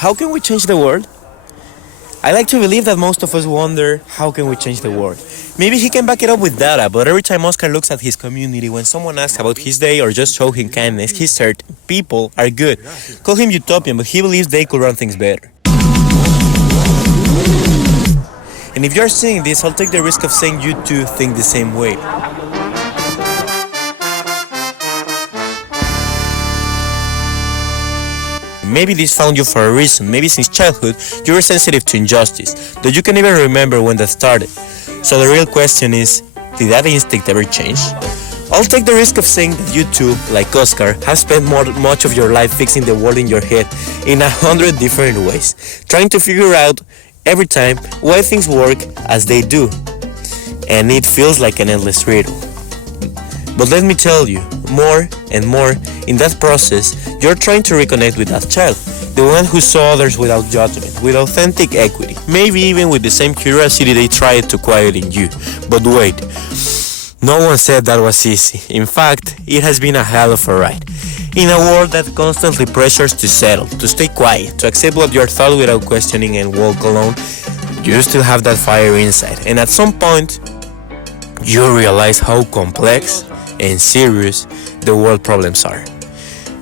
How can we change the world? I like to believe that most of us wonder, how can we change the world? Maybe he can back it up with data, but every time Oscar looks at his community, when someone asks about his day or just show him kindness, he's certain people are good. Call him utopian, but he believes they could run things better. And if you're saying this, I'll take the risk of saying you too think the same way. Maybe this found you for a reason. Maybe since childhood you were sensitive to injustice, that you can even remember when that started. So the real question is, did that instinct ever change? I'll take the risk of saying that you too, like Oscar, have spent much of your life fixing the world in your head in 100 different ways, trying to figure out every time why things work as they do. And it feels like an endless riddle. But let me tell you, more and more in that process, you're trying to reconnect with that child, the one who saw others without judgment, with authentic equity, maybe even with the same curiosity they tried to quiet in you. But wait, no one said that was easy. In fact, it has been a hell of a ride. In a world that constantly pressures to settle, to stay quiet, to accept what you are taught without questioning and walk alone, you still have that fire inside. And at some point, you realize how complex and serious the world problems are.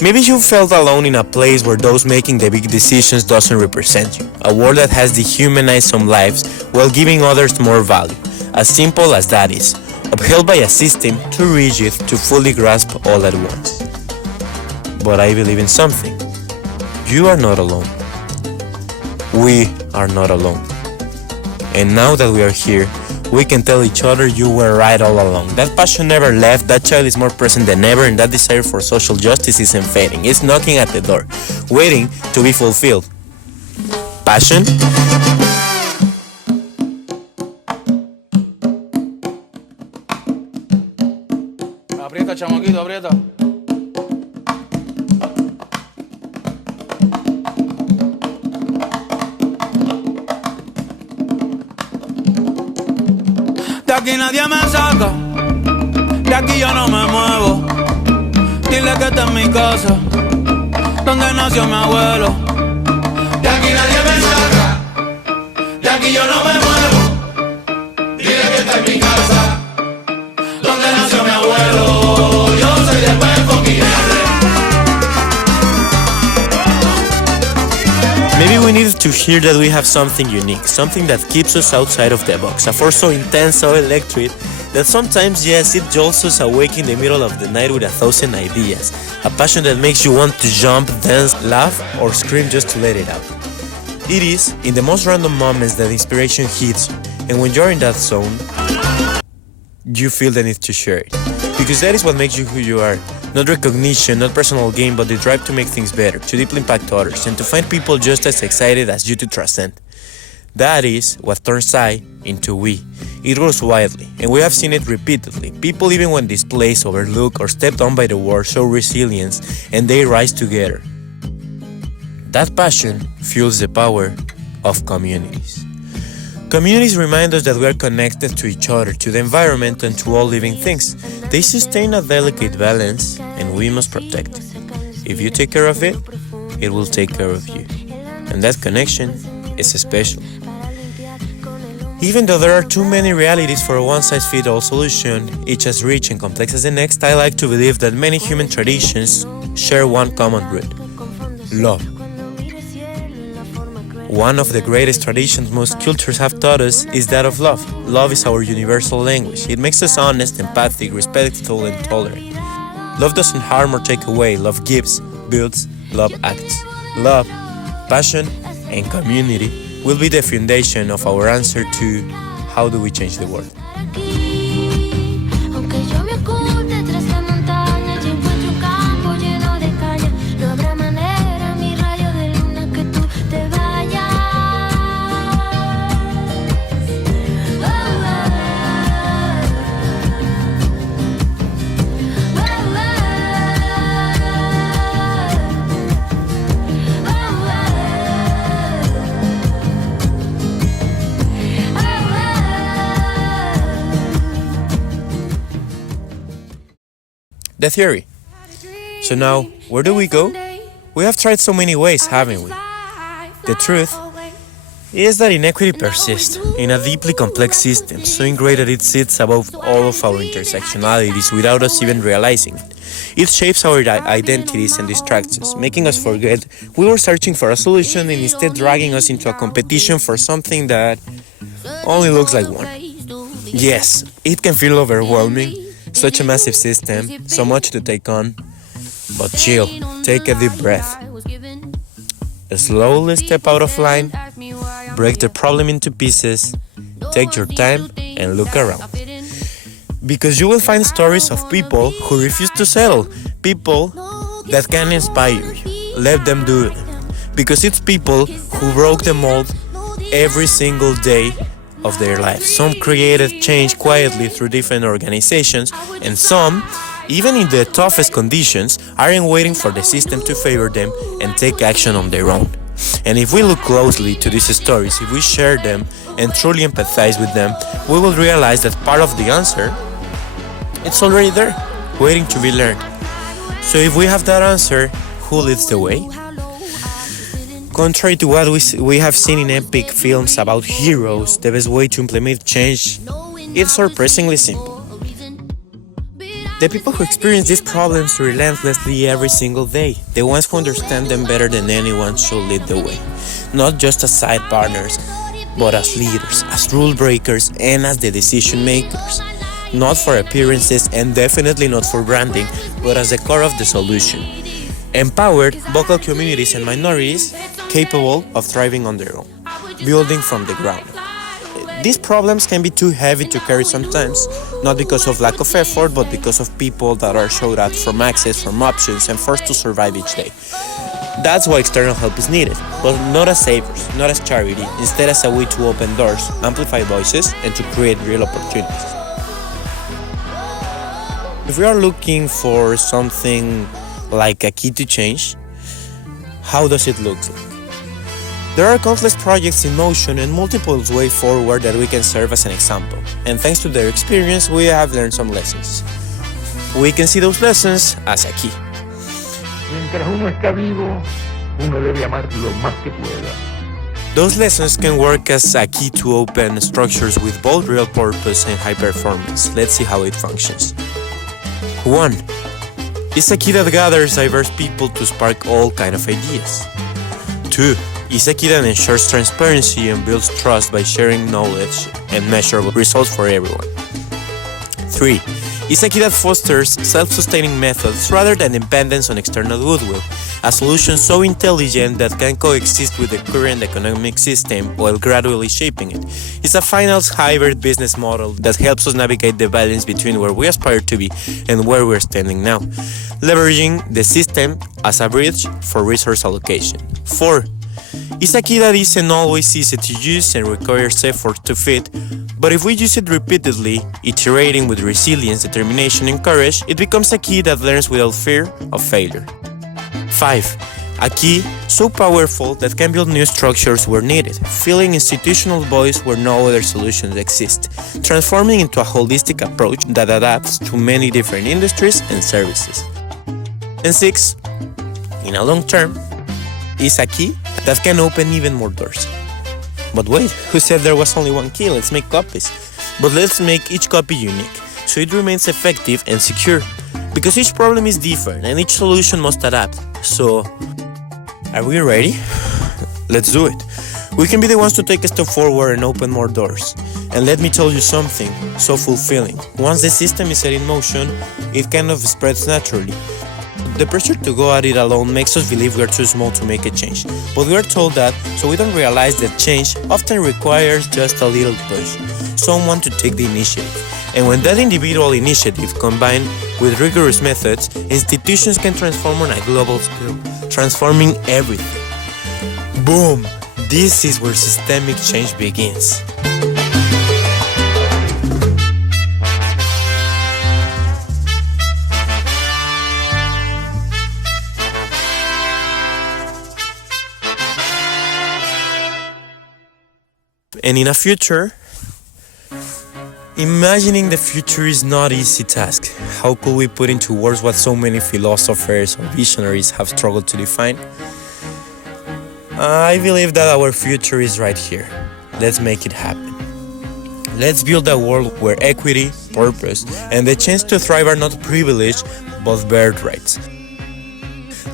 Maybe you felt alone in a place where those making the big decisions doesn't represent you. A world that has dehumanized some lives while giving others more value. As simple as that is. Upheld by a system too rigid to fully grasp all at once. But I believe in something. You are not alone. We are not alone. And now that we are here, we can tell each other you were right all along. That passion never left, that child is more present than ever, and that desire for social justice isn't fading. It's knocking at the door, waiting to be fulfilled. Passion? Aprieta, chamaquito, aprieta. De aquí nadie me saca, de aquí yo no me muevo. Dile que esta es mi casa, donde nació mi abuelo. De aquí nadie me saca, de aquí yo no me muevo. Dile que esta es mi casa, donde nació mi abuelo. Yo soy de Puerto Quirere. Maybe we needed to hear that we have something unique, something that keeps us outside of the box, a force so intense, so electric, that sometimes, yes, it jolts us awake in the middle of the night with 1,000 ideas, a passion that makes you want to jump, dance, laugh, or scream just to let it out. It is in the most random moments that inspiration hits you, and when you're in that zone, you feel the need to share it, because that is what makes you who you are. Not recognition, not personal gain, but the drive to make things better, to deeply impact others, and to find people just as excited as you to transcend. That is what turns I into we. It grows widely, and we have seen it repeatedly. People, even when displaced, overlooked, or stepped on by the war, show resilience, and they rise together. That passion fuels the power of communities. Communities remind us that we are connected to each other, to the environment, and to all living things. They sustain a delicate balance, and we must protect it. If you take care of it, it will take care of you. And that connection is special. Even though there are too many realities for a one-size-fits-all solution, each as rich and complex as the next, I like to believe that many human traditions share one common root: love. One of the greatest traditions most cultures have taught us is that of love. Love is our universal language. It makes us honest, empathic, respectful, and tolerant. Love doesn't harm or take away. Love gives, builds, love acts. Love, passion, and community will be the foundation of our answer to how do we change the world. The theory. So now, where do we go? We have tried so many ways, haven't we? The truth is that inequity persists in a deeply complex system, so ingrained that it sits above all of our intersectionalities without us even realizing it. It shapes our identities and distracts us, making us forget we were searching for a solution and instead dragging us into a competition for something that only looks like one. Yes, it can feel overwhelming, such a massive system, so much to take on, but chill, take a deep breath. Slowly step out of line, break the problem into pieces, take your time and look around. Because you will find stories of people who refuse to settle, people that can inspire you. Let them do it. Because it's people who broke the mold every single day of their life. Some created change quietly through different organizations, and some, even in the toughest conditions, aren't waiting for the system to favor them and take action on their own. And if we look closely to these stories, if we share them and truly empathize with them, we will realize that part of the answer, it's already there, waiting to be learned. So if we have that answer, who leads the way? Contrary to what we have seen in epic films about heroes, the best way to implement change is surprisingly simple. The people who experience these problems relentlessly every single day, the ones who understand them better than anyone, should lead the way. Not just as side partners, but as leaders, as rule breakers, and as the decision makers. Not for appearances and definitely not for branding, but as the core of the solution. Empowered vocal communities and minorities capable of thriving on their own, building from the ground up. These problems can be too heavy to carry sometimes, not because of lack of effort, but because of people that are shut out from access, from options, and forced to survive each day. That's why external help is needed, but not as savers, not as charity, instead as a way to open doors, amplify voices, and to create real opportunities. If we are looking for something like a key to change, how does it look like? There are countless projects in motion and multiple ways forward that we can serve as an example, and thanks to their experience, we have learned some lessons. We can see those lessons as a key. Mientras uno está vivo, uno debe amar lo más que pueda. Those lessons can work as a key to open structures with both real purpose and high performance. Let's see how it functions. 1. It's a key that gathers diverse people to spark all kinds of ideas. 2. It's a key that ensures transparency and builds trust by sharing knowledge and measurable results for everyone. 3. It's a key that fosters self-sustaining methods rather than dependence on external goodwill, a solution so intelligent that can coexist with the current economic system while gradually shaping it. It's a finance hybrid business model that helps us navigate the balance between where we aspire to be and where we're standing now, leveraging the system as a bridge for resource allocation. 4. It's a key that isn't always easy to use and requires effort to fit, but if we use it repeatedly, iterating with resilience, determination, and courage, it becomes a key that learns without fear of failure. 5. A key so powerful that can build new structures where needed, filling institutional voids where no other solutions exist, transforming into a holistic approach that adapts to many different industries and services. And 6. In a long term, is a key that can open even more doors. But wait, who said there was only one key? Let's make copies. But let's make each copy unique, so it remains effective and secure. Because each problem is different and each solution must adapt. So, are we ready? Let's do it. We can be the ones to take a step forward and open more doors. And let me tell you something so fulfilling. Once the system is set in motion, it kind of spreads naturally. The pressure to go at it alone makes us believe we are too small to make a change. But we are told that, so we don't realize that change often requires just a little push, someone to take the initiative. And when that individual initiative combined with rigorous methods, institutions can transform on a global scale, transforming everything. Boom! This is where systemic change begins. And in a future, imagining the future is not an easy task. How could we put into words what so many philosophers or visionaries have struggled to define? I believe that our future is right here. Let's make it happen. Let's build a world where equity, purpose, and the chance to thrive are not privilege, but birthrights.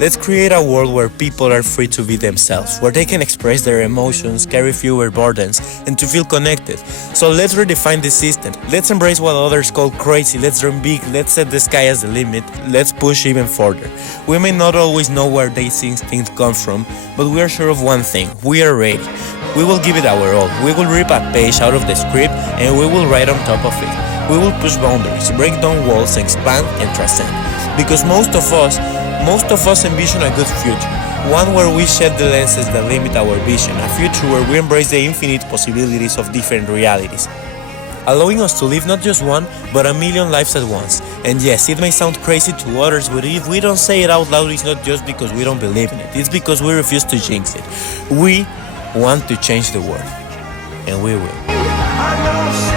Let's create a world where people are free to be themselves, where they can express their emotions, carry fewer burdens, and to feel connected. So let's redefine the system. Let's embrace what others call crazy. Let's dream big. Let's set the sky as the limit. Let's push even further. We may not always know where these things come from, but we are sure of one thing. We are ready. We will give it our all. We will rip a page out of the script and we will write on top of it. We will push boundaries, break down walls, expand and transcend. Because most of us envision a good future, one where we shed the lenses that limit our vision, a future where we embrace the infinite possibilities of different realities, allowing us to live not just one, but a million lives at once. And yes, it may sound crazy to others, but if we don't say it out loud, it's not just because we don't believe in it, it's because we refuse to jinx it. We want to change the world, and we will.